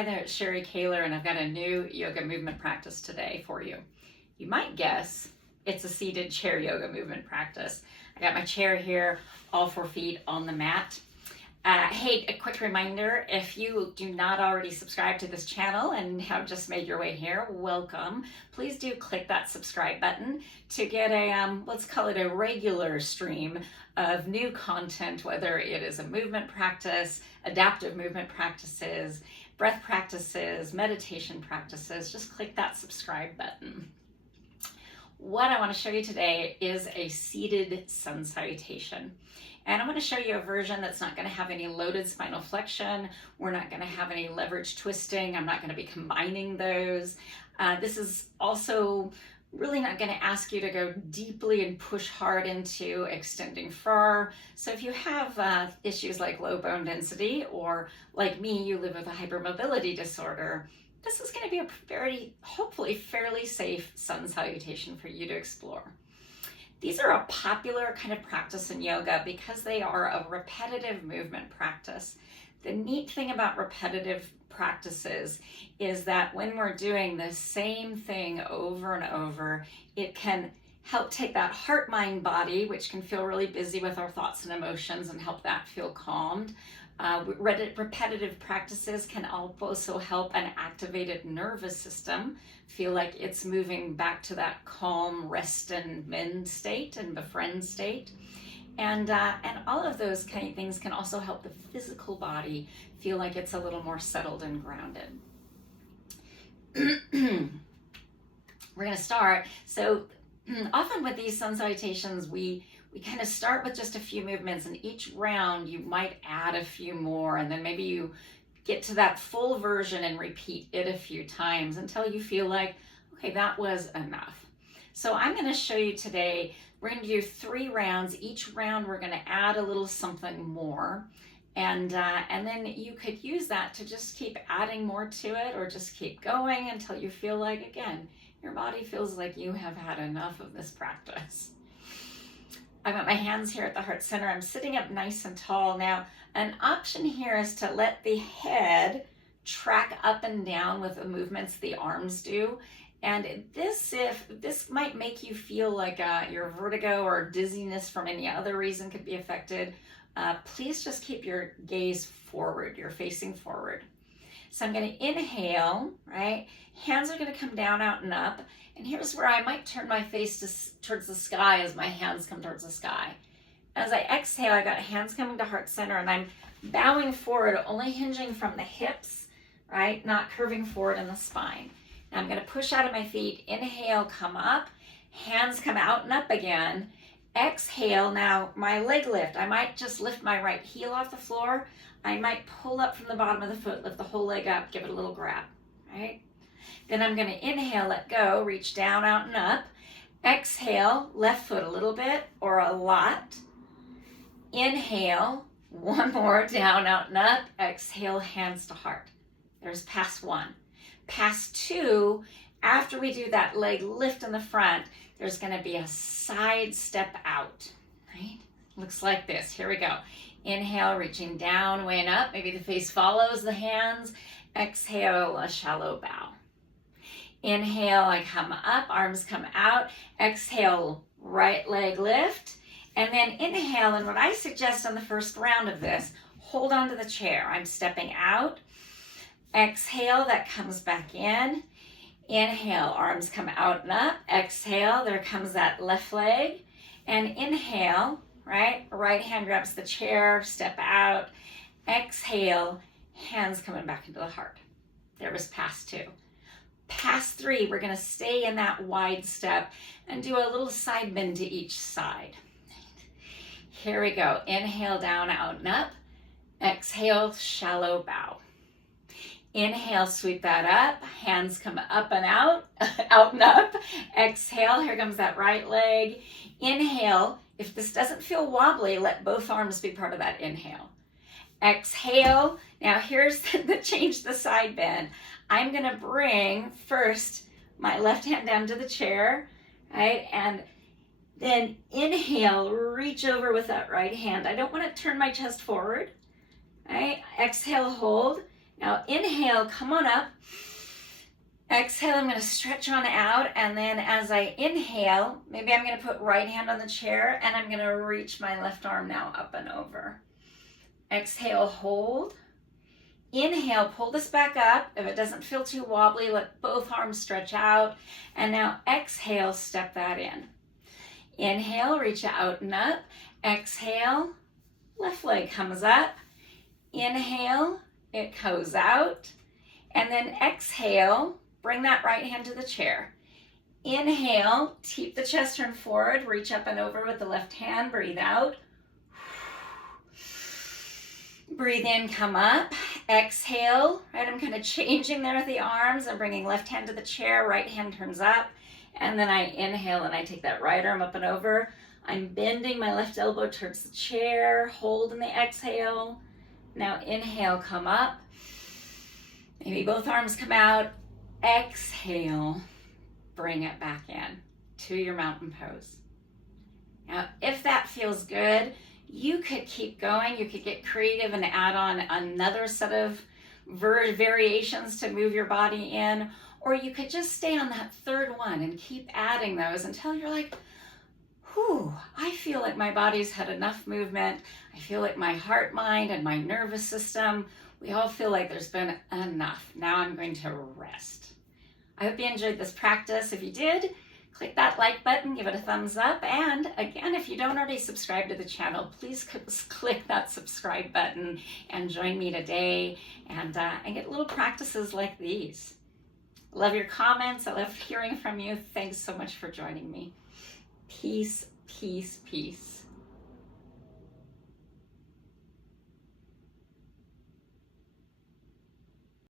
Hi there, it's Sherry Kaler, and I've got a new yoga movement practice today for you. You might guess it's a seated chair yoga movement practice. I got my chair here, all 4 feet on the mat. Hey, a quick reminder, if you do not already subscribe to this channel and have just made your way here, welcome. Please do click that subscribe button to get a, let's call it a regular stream of new content, whether it is a movement practice, adaptive movement practices, breath practices, meditation practices. Just click that subscribe button. What I want to show you today is a seated sun salutation. And I'm going to show you a version that's not going to have any loaded spinal flexion. We're not going to have any leverage twisting. I'm not going to be combining those. This is also really not going to ask you to go deeply and push hard into extending fur. So if you have issues like low bone density, or like me, you live with a hypermobility disorder, this is going to be a very, hopefully fairly safe sun salutation for you to explore. These are a popular kind of practice in yoga because they are a repetitive movement practice. The neat thing about repetitive practices is that when we're doing the same thing over and over, it can help take that heart, mind, body, which can feel really busy with our thoughts and emotions, and help that feel calmed. Repetitive practices can also help an activated nervous system feel like it's moving back to that calm, rest and mend state and befriend state. And all of those kind of things can also help the physical body feel like it's a little more settled and grounded. We're going to start. So often with these sun salutations, we kind of start with just a few movements, and each round you might add a few more, and then maybe you get to that full version and repeat it a few times until you feel like, okay, that was enough. So I'm going to show you today, we're going to do 3 rounds. Each round we're going to add a little something more, and then you could use that to just keep adding more to it, or just keep going until you feel like, again, your body feels like you have had enough of this practice. I've got my hands here at the heart center. I'm sitting up nice and tall. Now, an option here is to let the head track up and down with the movements the arms do. And this might make you feel like your vertigo or dizziness from any other reason could be affected. Please just keep your gaze forward. You're facing forward. So I'm going to inhale, right? Hands are going to come down, out, and up. And here's where I might turn my face towards the sky as my hands come towards the sky. As I exhale, I got hands coming to heart center, and I'm bowing forward, only hinging from the hips, right? Not curving forward in the spine. Now I'm going to push out of my feet. Inhale, come up. Hands come out and up again. Exhale, now my leg lift. I might just lift my right heel off the floor. I might pull up from the bottom of the foot, lift the whole leg up, give it a little grab, right? Then I'm going to inhale, let go, reach down, out, and up. Exhale, left foot a little bit or a lot. Inhale, one more, down, out, and up. Exhale, hands to heart. There's pass 1. Pass 2, after we do that leg lift in the front, there's going to be a side step out, right? Looks like this. Here we go. Inhale, reaching down, way and up. Maybe the face follows the hands. Exhale, a shallow bow. Inhale, I come up, arms come out. Exhale, right leg lift. And then inhale, and what I suggest on the first round of this, hold on to the chair. I'm stepping out. Exhale, that comes back in. Inhale, arms come out and up. Exhale, there comes that left leg. And inhale, right hand grabs the chair, step out. Exhale, hands coming back into the heart. There was pass 2. Pass 3, we're going to stay in that wide step and do a little side bend to each side. Here we go. Inhale, down, out, and up. Exhale, shallow bow. Inhale, sweep that up. Hands come up and out, out and up. Exhale, here comes that right leg. Inhale, if this doesn't feel wobbly, let both arms be part of that inhale. Exhale, now here's the change the side bend. I'm going to bring first my left hand down to the chair, right? And then inhale, reach over with that right hand. I don't want to turn my chest forward, right? Exhale, hold. Now inhale, come on up. Exhale, I'm going to stretch on out, and then as I inhale, maybe I'm going to put right hand on the chair, and I'm going to reach my left arm now up and over. Exhale, hold. Inhale, pull this back up. If it doesn't feel too wobbly, let both arms stretch out. And now exhale, step that in. Inhale, reach out and up. Exhale, left leg comes up. Inhale, it goes out. And then exhale, bring that right hand to the chair. Inhale, keep the chest turned forward, reach up and over with the left hand, breathe out. Breathe in, come up. Exhale, right, I'm kind of changing there with the arms. I'm bringing left hand to the chair, right hand turns up. And then I inhale and I take that right arm up and over. I'm bending my left elbow towards the chair, hold in the exhale. Now inhale, come up. Maybe both arms come out. Exhale, bring it back in to your mountain pose. Now, if that feels good, you could keep going. You could get creative and add on another set of variations to move your body in, or you could just stay on that third one and keep adding those until you're like, whew, I feel like my body's had enough movement. I feel like my heart, mind, and my nervous system, we all feel like there's been enough. Now I'm going to rest. I hope you enjoyed this practice. If you did, click that like button, give it a thumbs up. And again, if you don't already subscribe to the channel, please click that subscribe button and join me today and get little practices like these. Love your comments. I love hearing from you. Thanks so much for joining me. Peace, peace, peace.